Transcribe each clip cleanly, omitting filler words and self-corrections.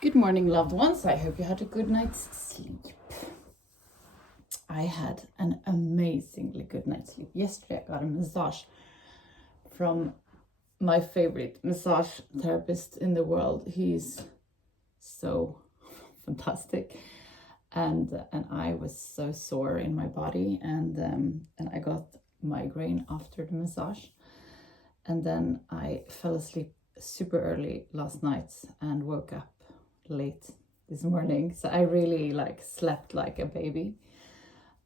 Good morning, loved ones. I hope you had a good night's sleep. I had an amazingly good night's sleep. Yesterday, I got a massage from my favorite massage therapist in the world. He's so fantastic, and I was so sore in my body, and I got migraine after the massage, and then I fell asleep super early last night and woke up late this morning, so I really slept like a baby,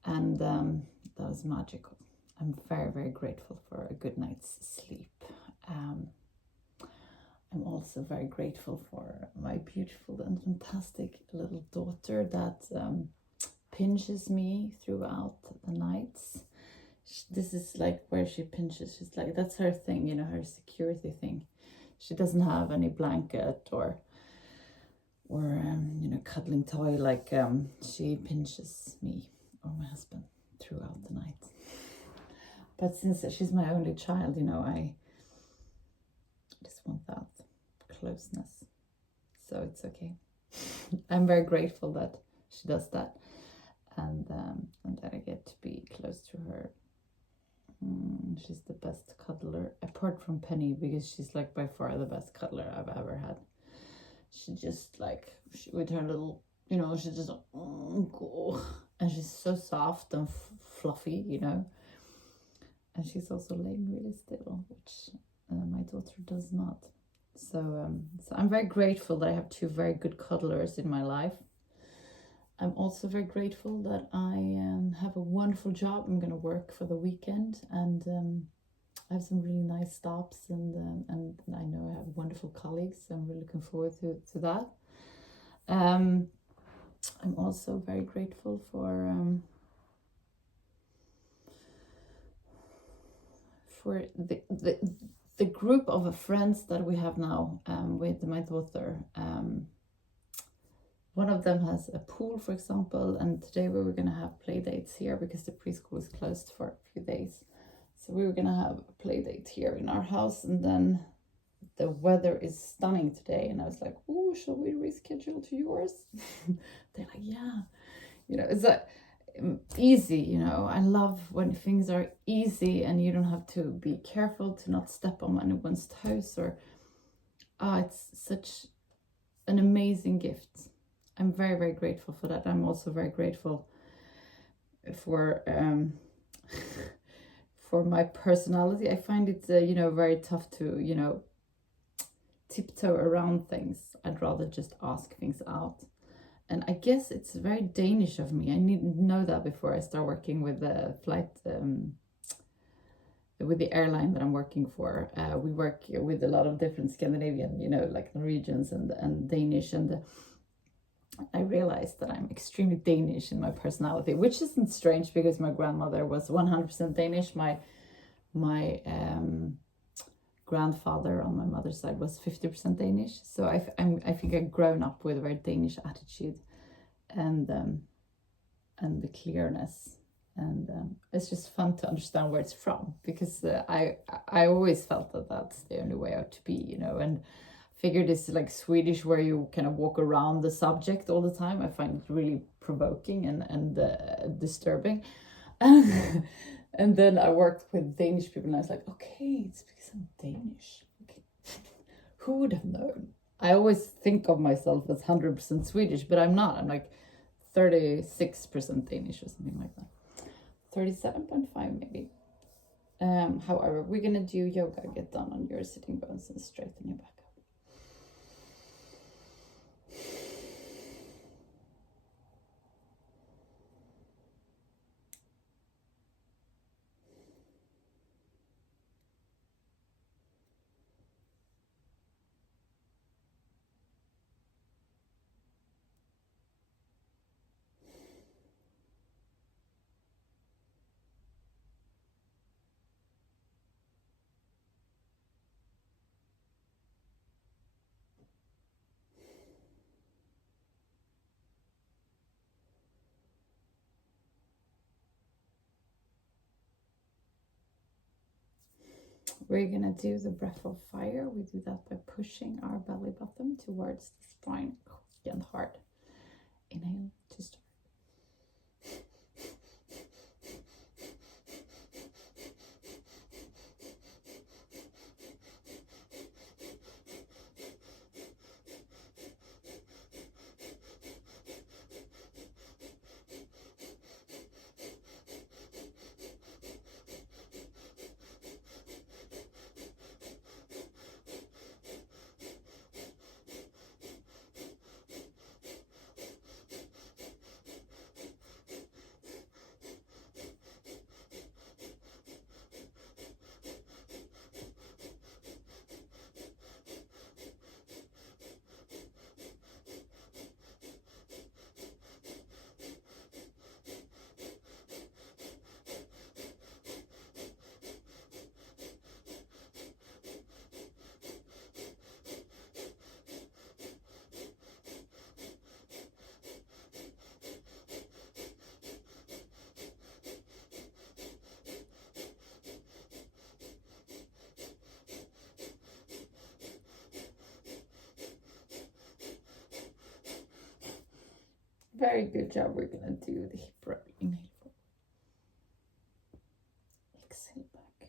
and that was magical. I'm very grateful for a good night's sleep. I'm also very grateful for my beautiful and fantastic little daughter that pinches me throughout the nights. This is like where she pinches. She's like, that's her thing, her security thing. She doesn't have any blanket or cuddling toy. She pinches me or my husband throughout the night. But since she's my only child, I just want that closeness. So it's okay. I'm very grateful that she does that, and that I get to be close to her. She's the best cuddler, apart from Penny, because she's like by far the best cuddler I've ever had. She just with her little, she just, and she's so soft and fluffy, and she's also laying really still, which my daughter does not. So I'm very grateful that I have two very good cuddlers in my life. I'm also very grateful that I have a wonderful job. I'm going to work for the weekend, and I have some really nice stops, and I know I have wonderful colleagues. So I'm really looking forward to that. I'm also very grateful for the group of friends that we have now with my daughter. One of them has a pool, for example, and today we were going to have play dates here because the preschool is closed for a few days. So we were going to have a play date here in our house, and then the weather is stunning today, and I was like, oh, shall we reschedule to yours? They're like, yeah. It's like easy, I love when things are easy and you don't have to be careful to not step on anyone's toes, or it's such an amazing gift. I'm very grateful for that. I'm also very grateful for for my personality. I find it very tough to tiptoe around things. I'd rather just ask things out. And I guess it's very Danish of me. I need to know that before I start working with the flight, with the airline that I'm working for. We work with a lot of different Scandinavian, like Norwegians and Danish. And I realized that I'm extremely Danish in my personality, which isn't strange because my grandmother was 100% Danish. My grandfather on my mother's side was 50% Danish, so I think I've grown up with a very Danish attitude, and the clearness, and it's just fun to understand where it's from, because I always felt that that's the only way out to be, and figured it's like Swedish, where you kind of walk around the subject all the time. I find it really provoking and disturbing. And then I worked with Danish people, and I was like, okay, it's because I'm Danish. Okay. Who would have known? I always think of myself as 100% Swedish, but I'm not. I'm like 36% Danish or something like that. 37.5 maybe. However, we're going to do yoga. Get down on your sitting bones and straighten your back up. We're gonna do the breath of fire. We do that by pushing our belly button towards the spine. and hard. Inhale to start. Very good job. We're gonna do the hip rub. Inhale forward. Exhale back.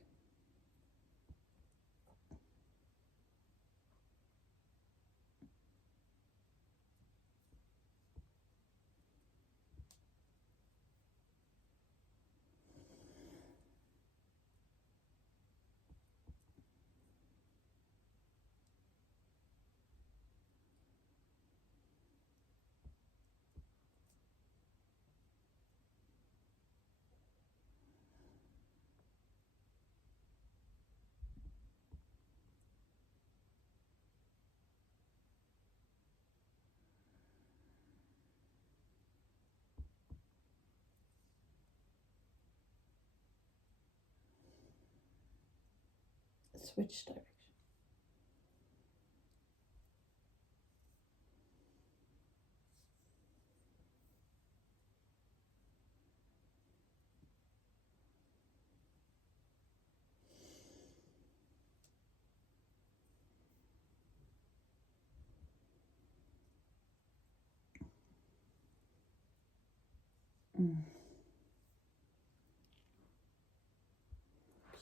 Switch direction.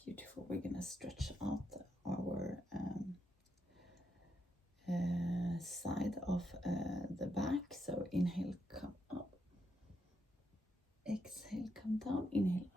Beautiful. We're gonna stretch out our side of the back. So inhale, come up. Exhale, come down. Inhale.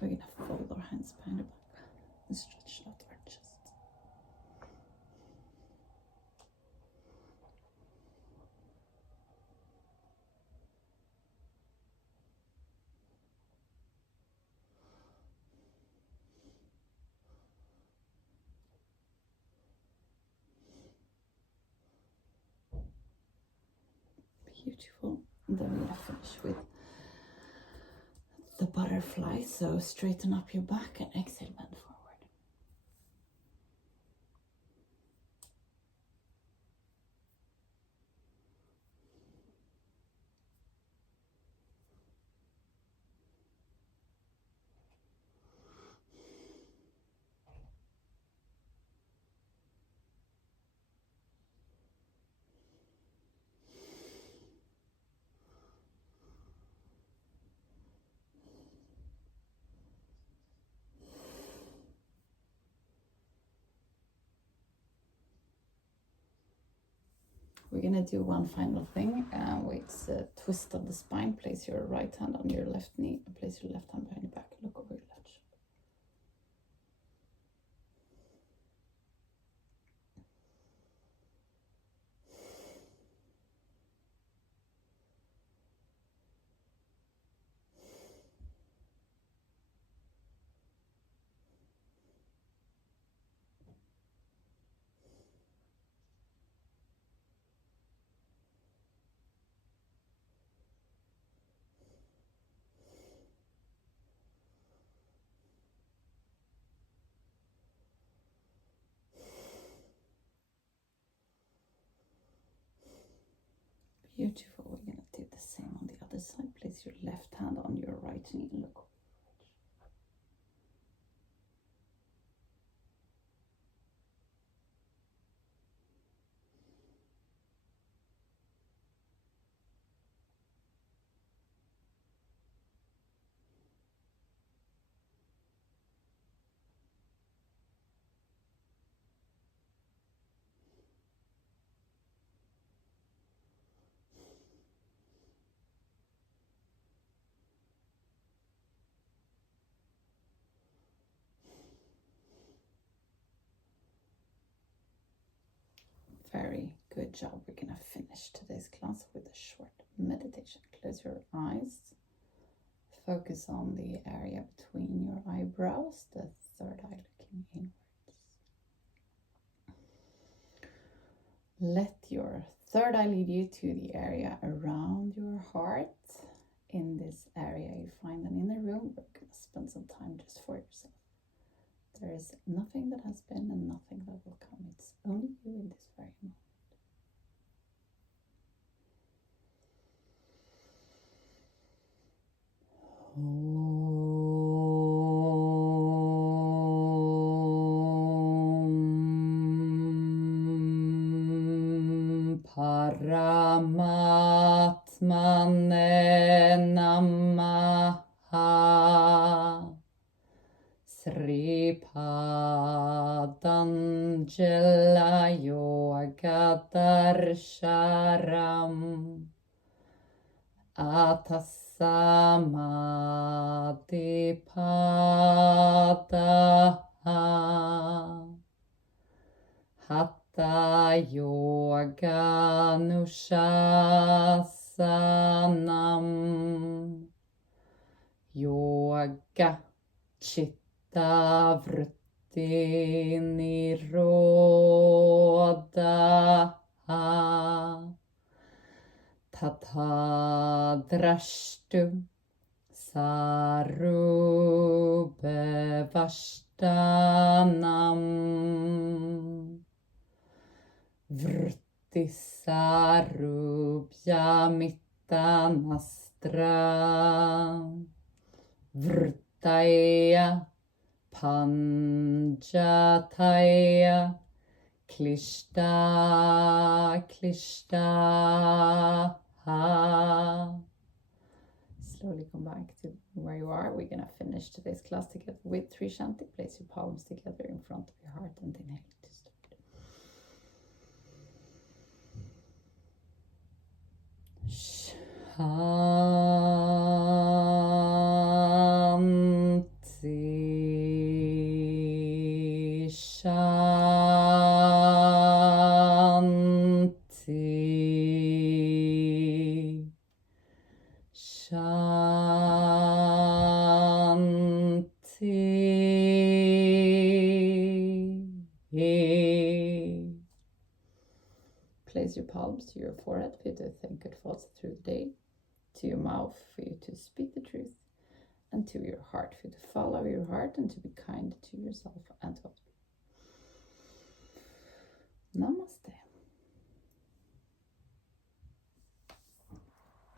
We're gonna fold our hands behind the back and stretch out our chest. Beautiful. And then we're gonna finish with the butterfly. So straighten up your back and exhale, bend forward. We're gonna do one final thing, it's a twist of the spine. Place your right hand on your left knee, and place your left hand behind your back, look over your left shoulder. Beautiful. We're going to do the same on the other side. Place your left hand on your right knee and look. Very good job. We're going to finish today's class with a short meditation. Close your eyes. Focus on the area between your eyebrows, the third eye looking inwards. Let your third eye lead you to the area around your heart. In this area, you find an inner room. We're going to spend some time just for yourself. There is nothing that has been and nothing that will come. It's only you in this very moment. Paramatmane Namaha Sripadanjala Yogadarsharam Atasamadipadaha Hatha Yoga Nushasanam Yoga Chitta Vritti Nirodha Tatha Drashtu Sarubhe Vashtanam Vritti Sarubhya Mittanastra Vrittaya Panjataya Klishta Klishta. Slowly come back to where you are. We're going to finish today's class together with 3 Shanti. Place your palms together in front of your heart and inhale to start. Shanti, Shanti, Shanti. Place your palms to your forehead for you to think good thoughts through the day, to your mouth for you to speak the truth, and to your heart for you to follow your heart and to be kind to yourself and to others. Namaste.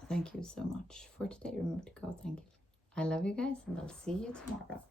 Thank you so much for today. Remember to go. Thank you. I love you guys, and I'll see you tomorrow.